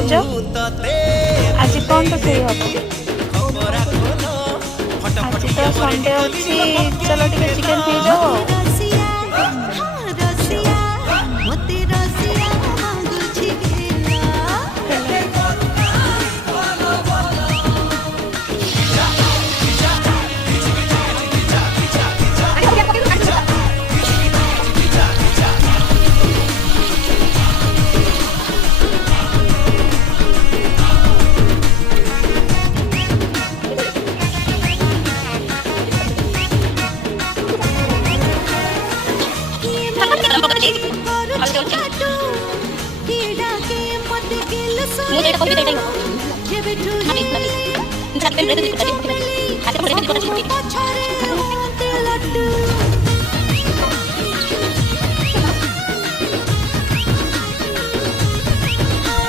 भाज आज कौन तो सही हम आज तो संडे अच्छी चलो टे चिकेन पी जाओ। मुझे